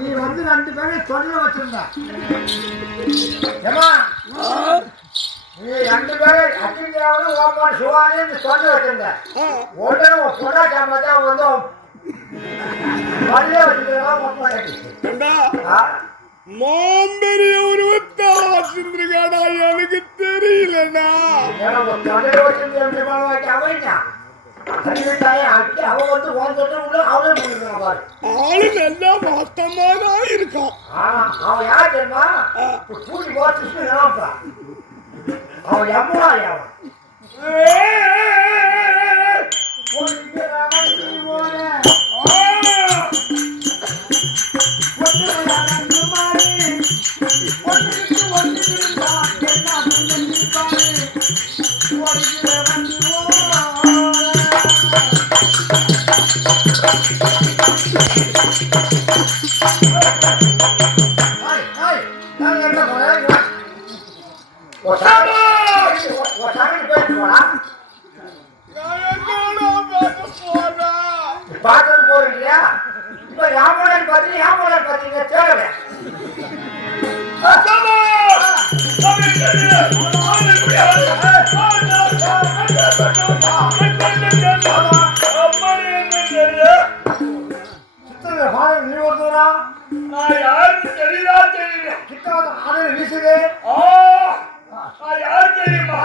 நீ வந்து 2 பேரையும் தொல்ல வச்சிருந்த நீ 2 பேரும் அச்சிந்தியாவது ஓப்பாடு சிவானி தொல்ல வச்சிருந்த உடனே பொண்ணா சாமத்தா வந்து வழியே வச்சுக்கிறதா மாம்பெரிய உருவத்தை வச்சிருந்திருக்காடா எனக்கு தெரியலண்ணா தொல்லை வச்சிருந்த அவன் அவன் வந்து ஆளு நல்லா மொத்தமாதான் இருக்கான். அவன் யார் தெரியுமா? கூடி போட்டு அவன் எம்மாடி அவன் பாட்டு போறீங்களா? இப்ப யாமோட பாத்தீங்க தேவை யாருக்கு தெரியுதா தெரியல கிட்ட ஆடு வீசுது யாரு தெரியுமா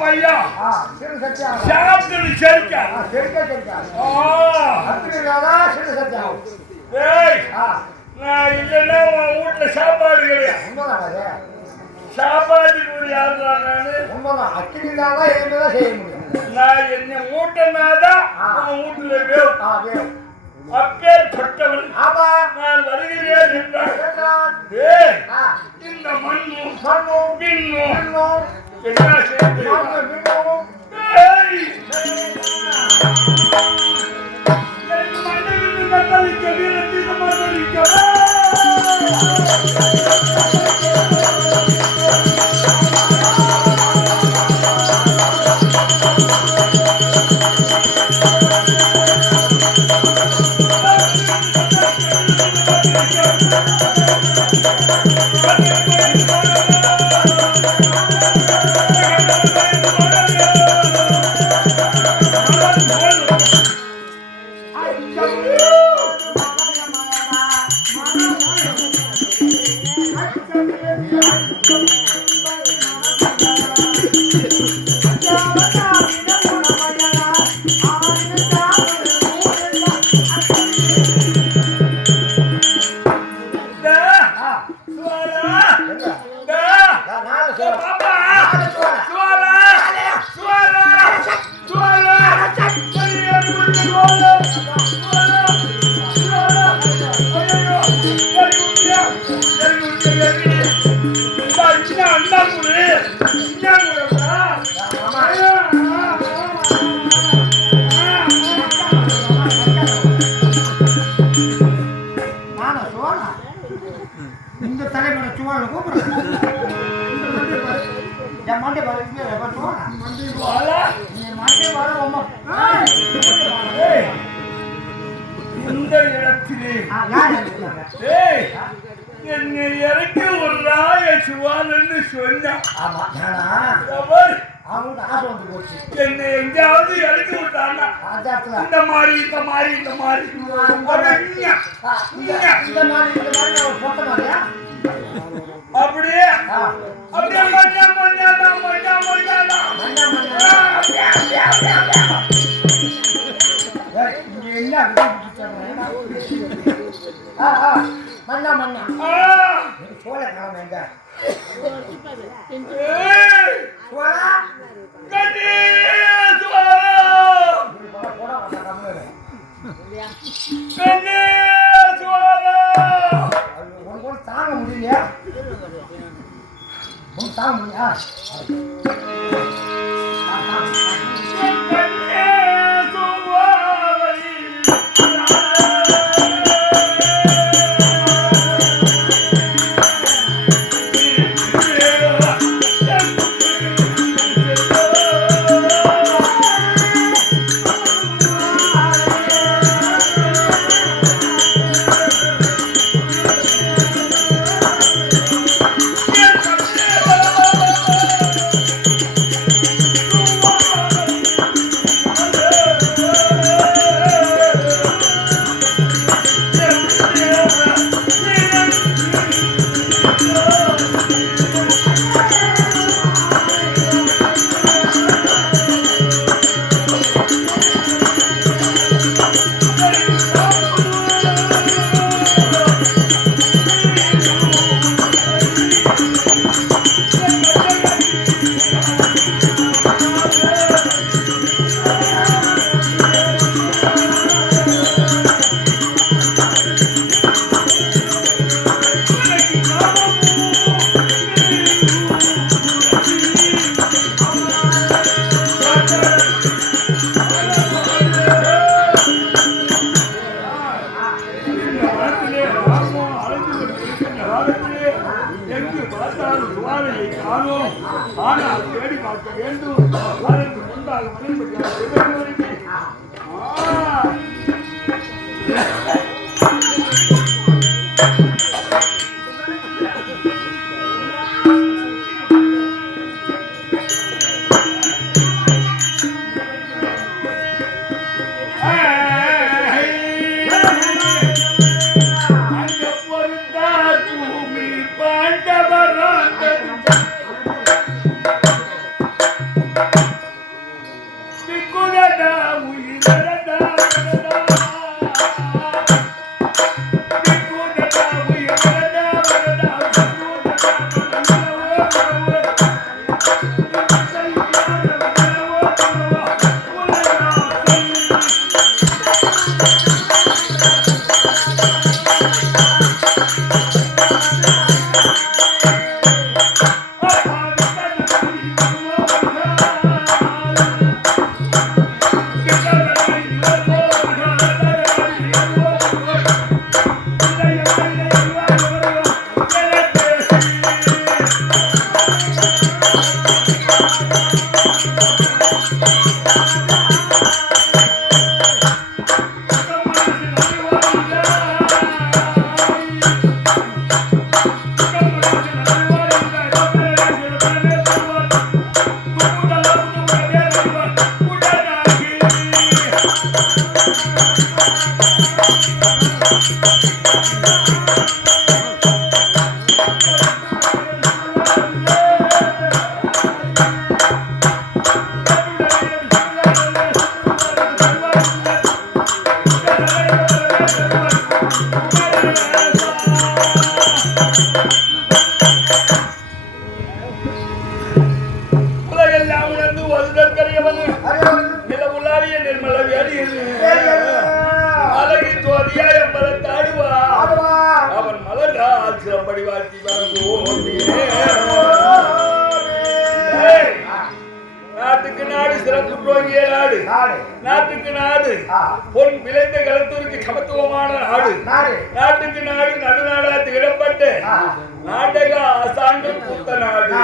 பையன் சிறு சத்தியம் சாப்பிட்டு சரிக்கா சரிக்கா அத்திரிக்காதா சிறு சத்தியம் ஏய் நான் இல்லைன்னா உன் வீட்டுல சாப்பாடு கிடையாது உண்மைதான் அது சாப்பாட்டுக்கு ஒரு யாரு நானு உண்மைதான் அத்திரிக்காதா என்னதான் செய்ய முடியும் நான் என்ன மூட்டைனாதான் உன் வீட்டுல வேணும் அப்பேற்பட்டவள் நான் வருகிறேன் என்றால் இந்த மண்ணும் மின்னும் என்ன செய்து என் மண்ணில் மகளிக்க வீரத்தில் மகளிக்க இந்த தலைமுறை சும்மா கூப்பிடுறேன் மண்டே பாரு மண்டே பாரு இந்த இடத்திலே என்னை இறக்கி ஒரு ராய சுவாலன்னு சொன்னான் என்னை எங்கேயாவது இறக்கி விட்டான்னா இந்த மாதிரி அப்படியே அப்படியே மண்ணா மண்ணா சோழ காலம் எங்க தாங்க முடியலையா தாங்க முடியா ஆனால் தேடி பார்க்க வேண்டும் அதற்கு முன்பாக பூமி பாண்டவராக சிறப்பு நோக்கிய நாடு நாட்டுக்கு நாடு பொன் விளைந்த களத்தூருக்கு சமத்துவமான நாடு நாட்டுக்கு நாடு நடுநாடா திகழப்பட்டு நாடக ஆசான்கள் பூத்த நாடு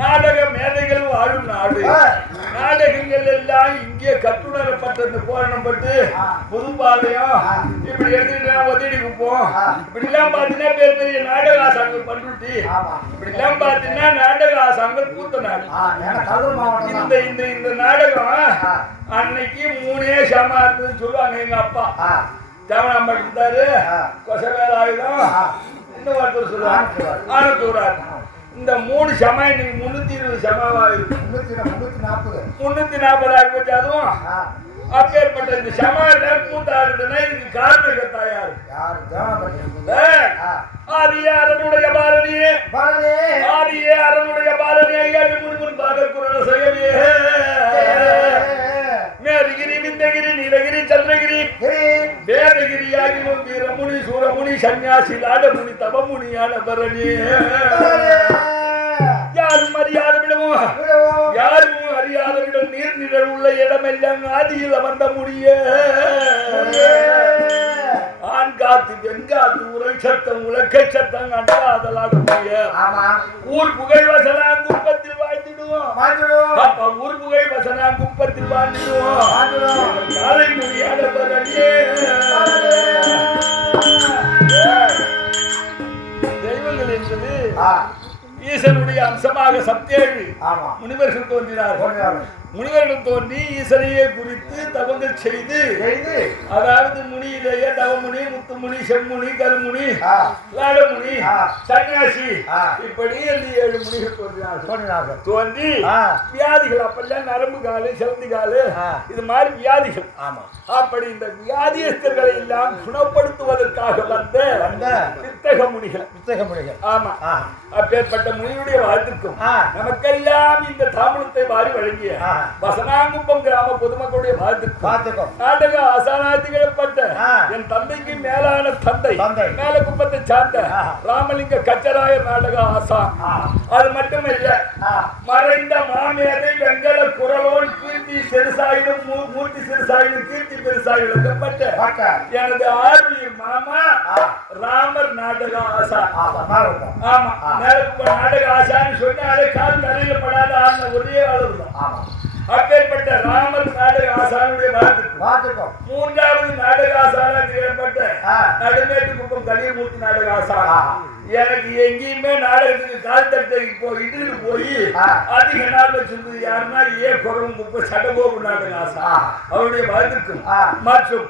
நாடக மேதைகள் வாழும் நாடு நாடகங்கள் எல்லாம் இங்கே கட்டுணரப்பட்டது போரணப்பட்டு புதுப்பாளையம் இப்படி எடுத்துக்கிட்டா ஒத்திடி குப்போம் இப்படி எல்லாம் பாத்தீங்கன்னா பெரிய பெரிய நாடக ஆசான்கள் பண்ருட்டி இப்படி எல்லாம் பாத்தீங்கன்னா நாடக ஆசான்கள் பூத்த நாடு இந்த இந்த இந்த நாடகம் அன்னைக்கு 3 சமா இருந்ததுன்னு சொல்லுவாங்க எங்க அப்பா தேவனாம்பட்டு இருந்தாரு கொசவேல ஆயுதம் இன்னும் ஒருத்தர் சொல்லுவாங்க ஆனத்தூரார் இந்த 3 சமா இன்னைக்கு 320 சமாவா இருக்கு 340 ஆகி போச்சு அதுவும் அப்பேற்பட்ட இந்த சமாளில கூத்தாடுனா இதுக்கு காரணம் தாயாரு ஆதியே அரணுடைய பாலனியே ஆதியே அரணுடைய பாலனியே ஐயாண்டு முன் பாக குரல் செய்யவே மேதகிரி விந்தகிரி நீலகிரி சந்திரகிரி வேதகிரியாகி வீரமுனி சூரமுனி சன்னியாசி லாடமுனி தபமுனியான பரணி யாரும் அறியாத விடமோ யாரும் அறியாத விடம் நீர் நிழல் உள்ள இடமெல்லாம் ஆதியில் அமர்ந்த முடிய ஆண் காத்து பெண் காத்து உரை சத்தம் உலக்க சத்தம் கண்டாதலாட முடிய ஊர் புகழ் வசனா குப்பத்தில் வாழ்ந்துடுவோம் ஊர் புகழ் வசனா குப்பத்தில் வாழ்ந்துடுவோம் காலை முடியாத பரணியே தெய்வங்கள் என்பது ஈசனுடைய அம்சமாக சத்தியேழு முனிவர்கள் தோன்றினார்கள் முனிவர்கள் தோன்றி ஈசனையே குறித்து தவங்கள் செய்து அதாவது முனியிலேயே தவமுனி முத்துமுனி செம்முனி கருமுனி லாடமுனி சன்னியாசி இப்படி 7 முனிகள் தோன்றினார்கள் தோன்றி வியாதிகள் அப்பெல்லாம் நரம்பு காலு சிலந்தி காலு இது மாதிரி வியாதிகள் அப்படி இந்த வியாதியஸ்தர்களை எல்லாம் குணப்படுத்துவதற்காக வந்த வித்தக முனிகள் ஆமா அப்பேற்பட்ட முனியுடைய வாழ்த்துக்கும் நமக்கெல்லாம் இந்த தாமலத்தை வாரி வழங்கிய வசனாங்குப்பம் கிராம பொதுமக்களுடைய வாழ்த்துக்கும் நாடக ஆசானாதிகளப்பட்ட என் தந்தைக்கு மேலான தந்தை மேல குப்பத்தை சார்ந்த ராமலிங்க கச்சராயர் நாடக ஆசான் அது மட்டுமல்ல மறைந்த மாமேதை வெங்கல குரலோன் கீர்த்தி சிறுசாயிடும் மூர்த்தி சிறுசாயிடும் கீர்த்தி பெருசாயிடப்பட்ட எனது ஆர்வியர் மாமா ராமர் நாடக ஆசான் ஆமா நாடக ஆசான்னு சொன்னாலே கால் தலையில படாத ஆன ஒரே அளவு தான் அப்பேற்பட்ட ராமர் நாடக ஆசானுடைய வாழ்த்துக்கும் 3வது நாடக ஆசானாக ஏற்பட்ட நடுமேட்டு குப்பம் கலியமூர்த்தி நாடக ஆசான் எனக்கு எங்கேயுமே நாடகத்துக்கு கால் தட்டை இப்போ இடிந்து போய் அதிக நாள் வச்சிருந்தது யாருன்னா குறவும் குப்பம் சடகோபு நாடக ஆசான் அவருடைய வாழ்த்துக்கும் மற்றும்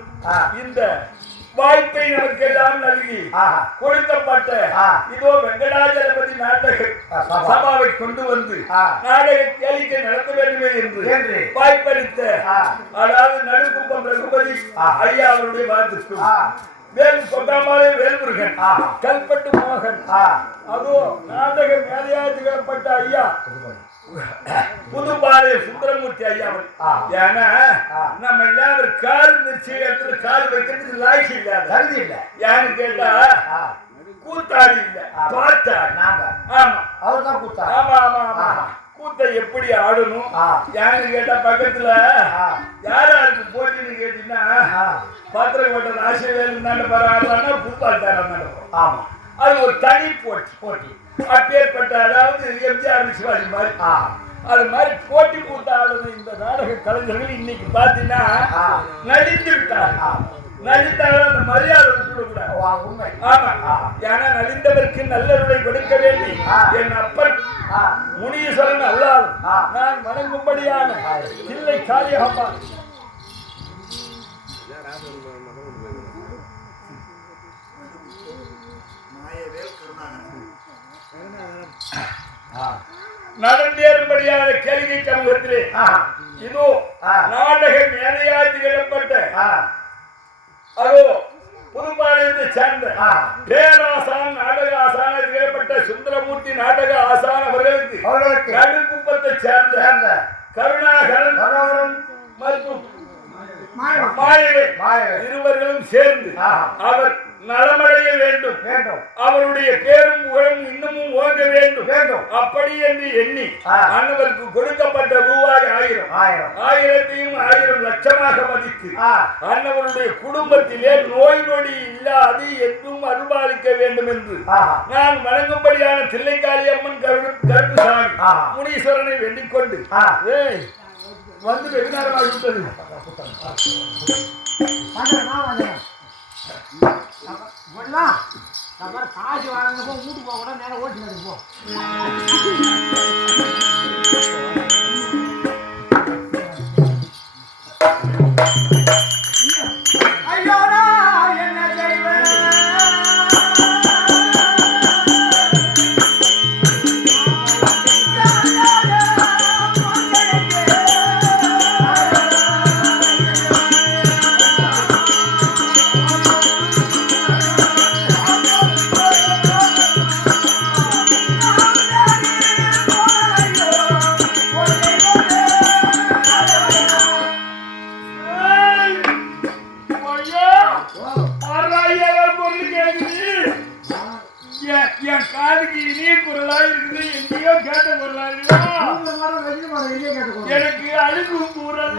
இந்த வாய்ப்பை நமக்கு எல்லாம் நல்கி கொடுக்கப்பட்ட இதோ வெங்கடாஜலபதி நாடக சபாவை கொண்டு வந்து நாடக கேளிக்கை நடத்த வேண்டுமே என்று வாய்ப்பளித்த அதாவது நடுக்குப்பம் ரகுபதி ஐயா அவருடைய வாழ்த்துக்கும் வேல் சொல்லாமலே வேல்முருகன் கல்பட்டு மோகன் அதோ நாடக மேதையாதிக்கப்பட்ட ஐயா புதுப்பாறை சுந்தரமூர்த்தி ஐயாவன் ஏன்னா நம்ம எல்லாரும் கால் நிச்சயத்துல கால் வைக்கிறதுக்கு லாய்க்கு இல்லாத யாரு கேட்டா கூத்தாடி இல்ல தோத்தாடி ஆமா அவர்தான் கூத்தாடி ஆமா ஆமா ஆமா கூத்தை எப்படி ஆடணும் யாரு கேட்டா பக்கத்துல யாருக்கு போட்டின்னு கேட்டீங்கன்னா பாத்திரக்கோட்டை ராசிவேல் பரவாயில்ல புதுப்பால் தர ஆமா அது ஒரு தனி போட்டி அப்பேற்பட்ட அதாவது எம்ஜிஆர் சிவாஜி மாதிரி அது மாதிரி போட்டி கூத்தாடுறது இந்த நாடக கலைஞர்கள் இன்னைக்கு பாத்தீங்கன்னா நடித்து விட்டார் நடித்தாலும் அந்த மரியாதை விட்டுவிடக்கூடாது ஆமா ஏன்னா நடிந்தவருக்கு நல்லருளை கொடுக்க வேண்டி என் அப்பன் முனீஸ்வரன் அல்லாது நான் வணங்கும்படியான இல்லை காளியம்மா நடந்தேறும்படியான கேள்வி சமூகத்திலே இதோ நாடக மேதையாதிகளப்பட்ட அதோ புதுப்பாளையத்தை சேர்ந்த பேராசான் நாடக ஆசானத்தில் ஏற்பட்ட சுந்தரமூர்த்தி நாடக ஆசான் அவர்களுக்கு நடுக்குப்பத்தை சேர்ந்த கருணாகரன் மற்றும் இருவர்களும் சேர்ந்து அவர் நலமடைய வேண்டும் அவருடைய பேரும் புகழும் இன்னமும் ஓங்க வேண்டும் அப்படி என்று எண்ணி அண்ணவருக்கு கொடுக்கப்பட்ட ரூபாய் 1000 லட்சமாக மதித்து அண்ணவருடைய குடும்பத்திலே நோய் நொடி இல்லாது என்றும் அருள்பாலிக்க வேண்டும் என்று நான் வணங்கும்படியான தில்லைக்காளி அம்மன் கருப்புசாமி முனீஸ்வரனை வேண்டிக் கொண்டு வந்து வெகு நேரமாக விட்டது. காசு வாங்கினப்போ வீட்டு போக கூட நேரம் ஓட்டினது போ. என் காதுக்கு இனிய குரலா இருக்குது எங்கேயோ கேட்ட குரலா எனக்கு அழுகும் குரல்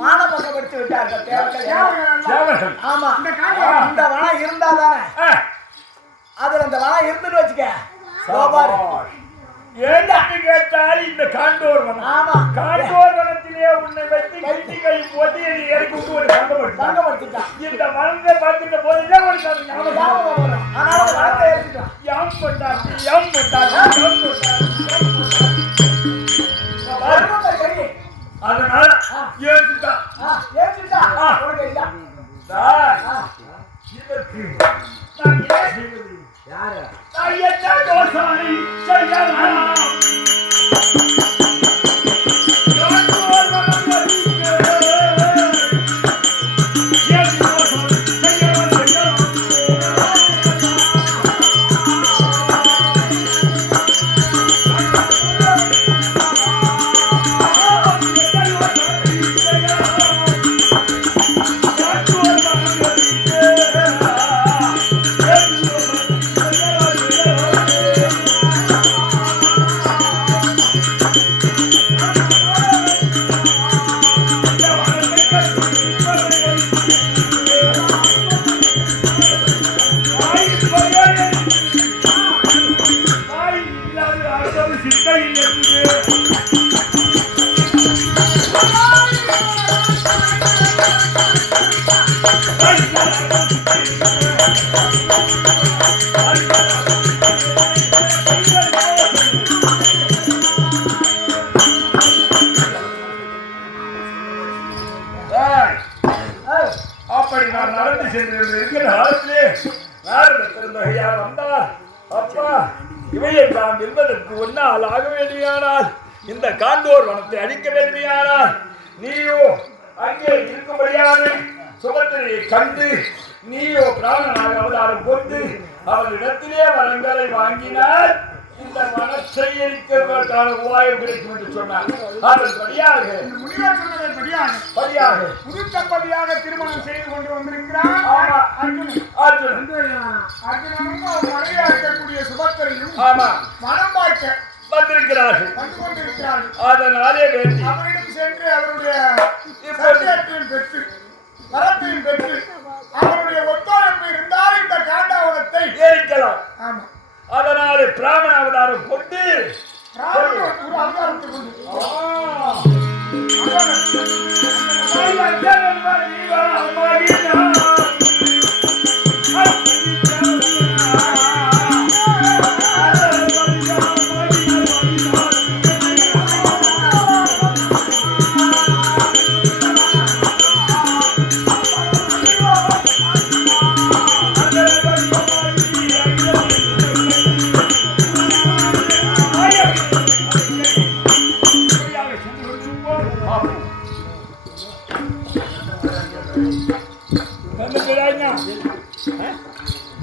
மானபங்கப்படுத்தி விட்டார்கள். ஆமா, இந்த வனம் இருந்தாதானே அதுல அந்த வனம் இருந்துட்டு வச்சுக்க. ஏன்னு கேட்டால் இந்த காண்டோர் வனம். ஆமா, காண்டோர் வனத்திலே அங்கே உன்னை வச்சு கட்டி கை போட்டு நீ இறக்கி விட்டு ஒரு சங்கப்படுத்திட்டான். இந்த மனதை பார்த்துட்ட போதுதான் ஒரு யாம் போட்டாச்சு யாம் போட்டாச்சு அதனால ஏற்றுட்டான். யாரு அப்படி நான் நடந்து சென்றிருக்கிற காலத்திலே நாரத பெருந்தகையார் வந்தார். அப்பா இவையெல்லாம் என்பதற்கு ஒன்னால் ஆக வேண்டியானால் இந்த காண்டோர் வனத்தை அழிக்க வேண்டியானால் நீயோ அங்கே இருக்கும்படியான சுபத்திரையை கண்டு நீயோ பிராணனாக அவதாரம் கொண்டு அவரிடத்திலே வரங்களை வாங்கினால் இந்த மனத்தை எரிக்கிறதற்கான உபாயம் கிடைக்கும் என்று சொன்னார். அதன்படியாக புதுத்தம்பதியாக திருமணம் செய்து கொண்டு வந்திருக்கிறார் அர்ஜுனன். மனைவியாக இருக்கக்கூடிய சுபத்திரையும் ஆமா மனம் பார்க்க வந்திருக்கிறார்கள். வந்து கொண்டிருக்கிறார்கள். அதனாலே வேண்டி அவரிடம் சென்று அவருடைய சத்தியத்தையும் பெற்று வரத்தையும் பெற்று அவருடைய ஒத்துழைப்பு இருந்தால் இந்த காண்டாவனத்தை எரிக்கலாம். ஆமா அதனாலே பிராமண அவதாரம் கொண்டு ஒரு அவதாரத்தை கொண்டு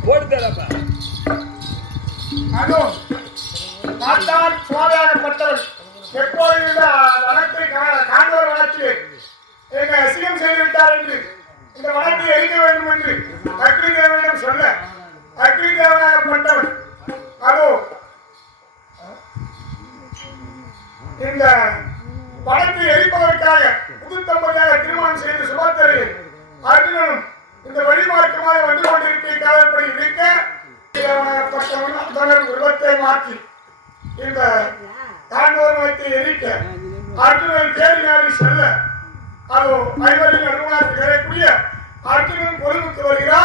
போடுதலப்பா அதோ பார்த்தால் சுவாமியாகப்பட்டவர் எப்போது இந்த வனத்தை காண்டோர் வனத்தில் எங்க அசிங்கம் செய்துவிட்டார் என்று இந்த வனத்தை எரிக்க வேண்டும் என்று அக்னி தேவனிடம் சொல்ல அக்னி தேவனாகப்பட்டவர் அதோ இந்த வனத்தை எரிப்பதற்காக புதுத்தம்பதியாக திருமணம் செய்து சுபத்தரி அர்ஜுனனும் இந்த வழிமார்க்கமாக வந்து கொண்டிருக்கிற காலப்படி இருக்க உருவத்தை மாற்றி இந்த காண்டோர்வத்தை எரிக்க அர்ஜுனன் தேடி நாடி செல்ல அதோ ஐவரின் நடுவனாக கிடைக்கக்கூடிய அர்ஜுனன் பொருளுக்கு வருகிறார்.